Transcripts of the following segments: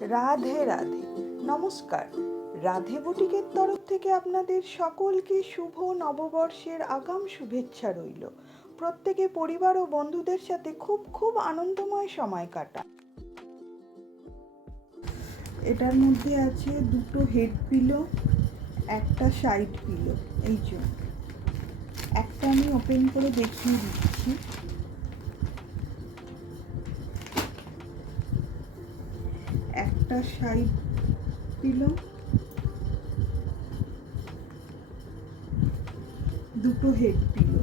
রাধে রাধে। নমস্কার। রাধে বুটিকের তরফ থেকে আপনাদের সকলকে শুভ নববর্ষের আগাম শুভেচ্ছা রইল। প্রত্যেকে পরিবার ও বন্ধুদের সাথে খুব খুব আনন্দময় সময় কাটান। এটার মধ্যে আছে দুটো হেড পিলো, একটা সাইড পিলো। এই জন্য একটা আমি ওপেন করে দেখিয়ে দিচ্ছি। একটা সাইড পিলো, দুটো হেড পিলো।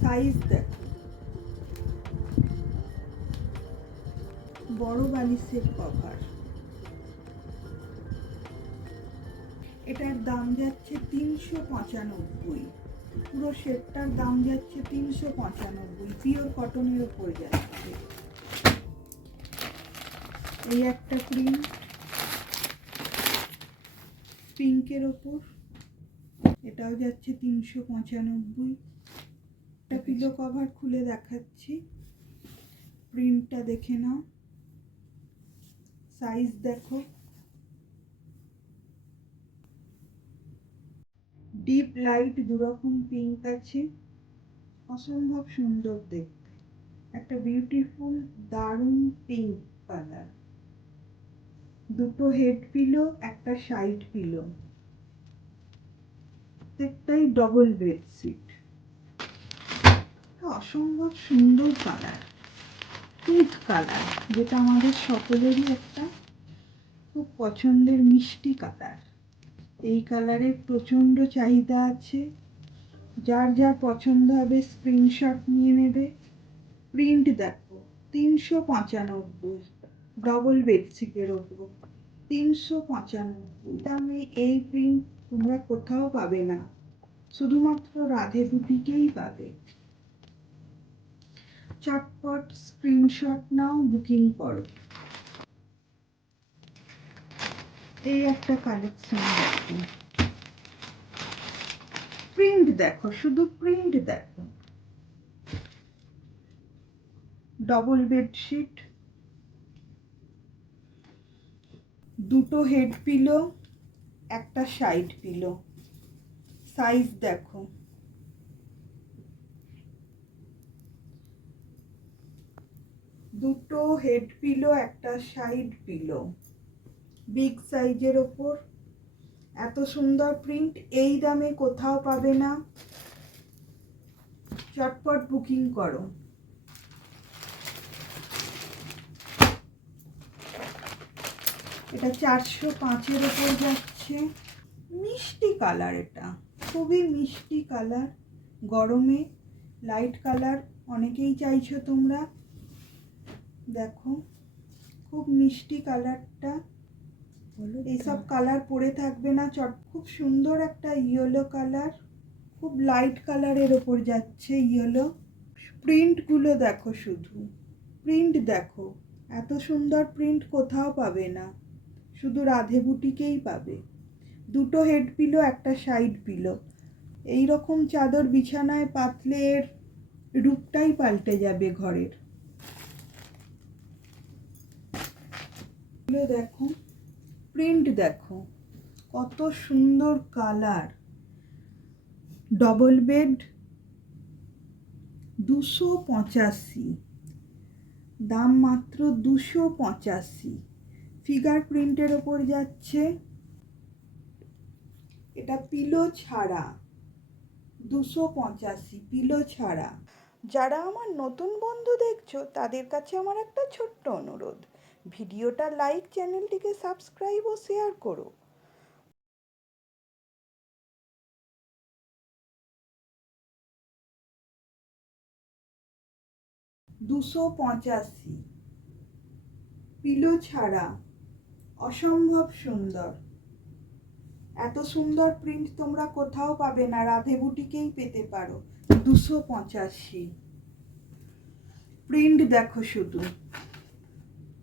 সাইজ দেখো, বড় বালিশের কভার। এটার দাম যাচ্ছে 395। পুরো সেটটার দাম যাচ্ছে 395। পিওর কটনের উপর যাচ্ছে। এই একটা প্রিন্ট পিঙ্কের ওপর, এটাও যাচ্ছে 395। একটা পিলো কভার খুলে দেখাচ্ছি, প্রিন্টটা দেখে নাও। সাইজ দেখো, ডিপ লাইট দুরকম পিঙ্ক আছে, অসম্ভব সুন্দর দেখতে। একটা বিউটিফুল দারুণ পিঙ্ক কালার। দুটো হেড পিলো, একটা সাইড পিলো, প্রত্যেকটাই ডবল বেডশিট। অসম্ভব সুন্দর কালার, পিঙ্ক কালার, যেটা আমাদের সকলেরই একটা খুব পছন্দের মিষ্টি কালার। এই কালারের প্রচন্ড চাহিদা আছে। যার যার পছন্দ হবে স্ক্রিনশট নিয়ে নেবে। প্রিন্ট দেখো, 395, ডবল বেডশিটের ওপর 395 দামে এই প্রিন্ট তোমরা কোথাও পাবে না, শুধুমাত্র রাধে বুটিকেই পাবে। চটপট স্ক্রিনশট নাও, বুকিং করো। এই একটা কালেকশন দেখো, প্রিন্ট দেখো, শুধু প্রিন্ট দেখো। ডবল বেডশিট, দুটো হেড পিলো, একটা সাইড পিলো। সাইজ দেখো, দুটো হেড পিলো, একটা সাইড পিলো, বিগ সাইজের ওপর। এত সুন্দর প্রিন্ট এই দামে কোথাও পাবে না। চটপট বুকিং করো। এটা 405-এর ওপর যাচ্ছে। মিষ্টি কালার, এটা খুবই মিষ্টি কালার। গরমে লাইট কালার অনেকেই চাইছো তোমরা। দেখো, খুব মিষ্টি কালারটা। এইসব কালার পরে থাকবে না। খুব সুন্দর একটা ইয়েলো কালার, খুব লাইট কালারের ওপর যাচ্ছে ইয়েলো। প্রিন্টগুলো দেখো, শুধু প্রিন্ট দেখো। এত সুন্দর প্রিন্ট কোথাও পাবে না, শুধু রাধে বুটিকেই পাবে। দুটো হেড পিলো, একটা সাইড পিলো। এই রকম চাদর বিছানায় পাতলে এর রূপটাই পাল্টে যাবে ঘরের। দেখো, প্রিন্ট দেখো, কত সুন্দর কালার। ডবল বেড, 285, দাম মাত্র 285। ফিগার প্রিন্টের ওপর যাচ্ছে। এটা পিলো ছাড়া, 285 পিলো ছাড়া। যারা আমার নতুন বন্ধু দেখছো তাদের কাছে আমার একটা ছোট্ট অনুরোধ, ভিডিওটা লাইক, চ্যানেলটিকে সাবস্ক্রাইব ও শেয়ার করো। 285 পিলো ছাড়া, অসম্ভব সুন্দর। এত সুন্দর প্রিন্ট তোমরা কোথাও পাবে না, রাধে বুটিকেই পেতে পারো। 285। প্রিন্ট দেখো, শুধু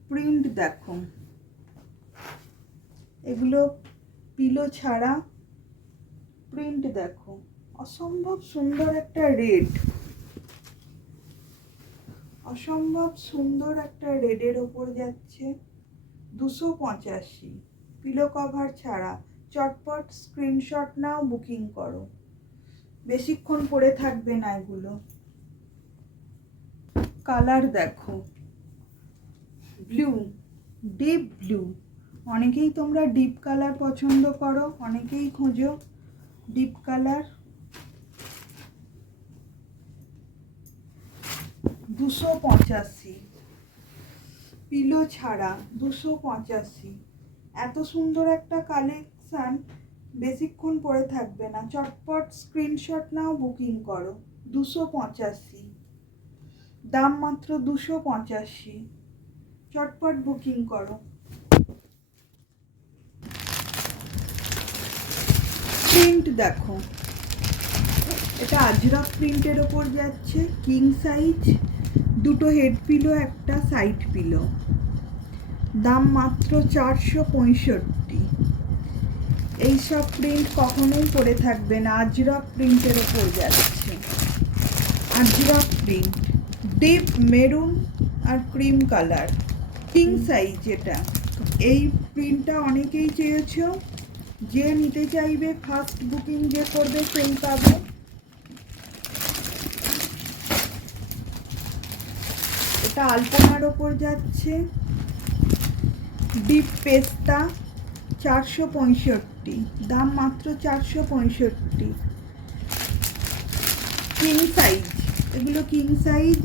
প্রিন্ট দেখো। এগুলো পিলো ছাড়া, প্রিন্ট দেখো। অসম্ভব সুন্দর একটা রেড, অসম্ভব সুন্দর একটা রেডের ওপর যাচ্ছে 285, পিলো কভার ছাড়া। চটপট স্ক্রিনশট নাও, বুকিং করো, বেশিক্ষণ পরে থাকবে না এগুলো। কালার দেখো, ব্লু, ডিপ ব্লু। অনেকেই তোমরা ডিপ কালার পছন্দ করো, অনেকেই খোঁজো ডিপ কালার। 285, পিলো ছাড়া 285। এত সুন্দর একটা কালেকশান বেশিক্ষণ পরে থাকবে না। চটপট স্ক্রিনশট নাও, বুকিং করো। 285, দাম মাত্র 285। চটপট বুকিং করো। প্রিন্ট দেখো, এটা আজরক প্রিন্টের ওপর যাচ্ছে, কিং সাইজ, দুটো হেড পিলো, একটা সাইড পিলো। দাম মাত্র 465। এইসব প্রিন্ট কখনোই পরে থাকবে না, আজরক প্রিন্টের ওপর যাচ্ছে। আজরক প্রিন্ট, ডিপ মেরুন আর ক্রিম কালার, কিং সাইজ। এটা এই প্রিন্টটা অনেকেই চেয়েছো, যে নিতে চাইবে ফার্স্ট বুকিং যে করবে সেই পাবে। এটা আলপনার ওপর যাচ্ছে, ডিপ পেস্তা, 465, দাম মাত্র 465। কিং সাইজ, এগুলো কিং সাইজ,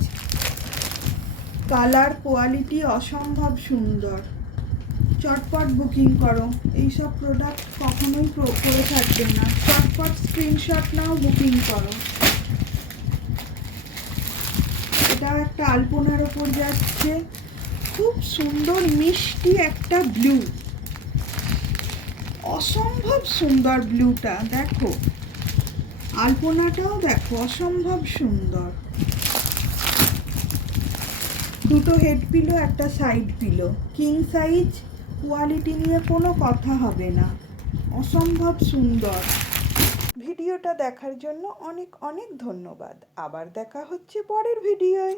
কালার কোয়ালিটি অসম্ভব সুন্দর। চটপট বুকিং করো, এইসব প্রোডাক্ট কখনোই করে থাকবে না। চটপট স্ক্রিনশট নাও, বুকিং করো। এটাও একটা আলপনার ওপর যাচ্ছে, খুব সুন্দর মিষ্টি একটা ব্লু, অসম্ভব সুন্দর ব্লুটা। দেখো আলপনাটাও দেখো, অসম্ভব সুন্দর। দুটো হেড পিলো, একটা side pillow, king size, quality নিয়ে কোনো কথা হবে না, অসম্ভব সুন্দর। ভিডিওটা দেখার জন্য অনেক অনেক ধন্যবাদ। আবার দেখা হচ্ছে পরের ভিডিওয়।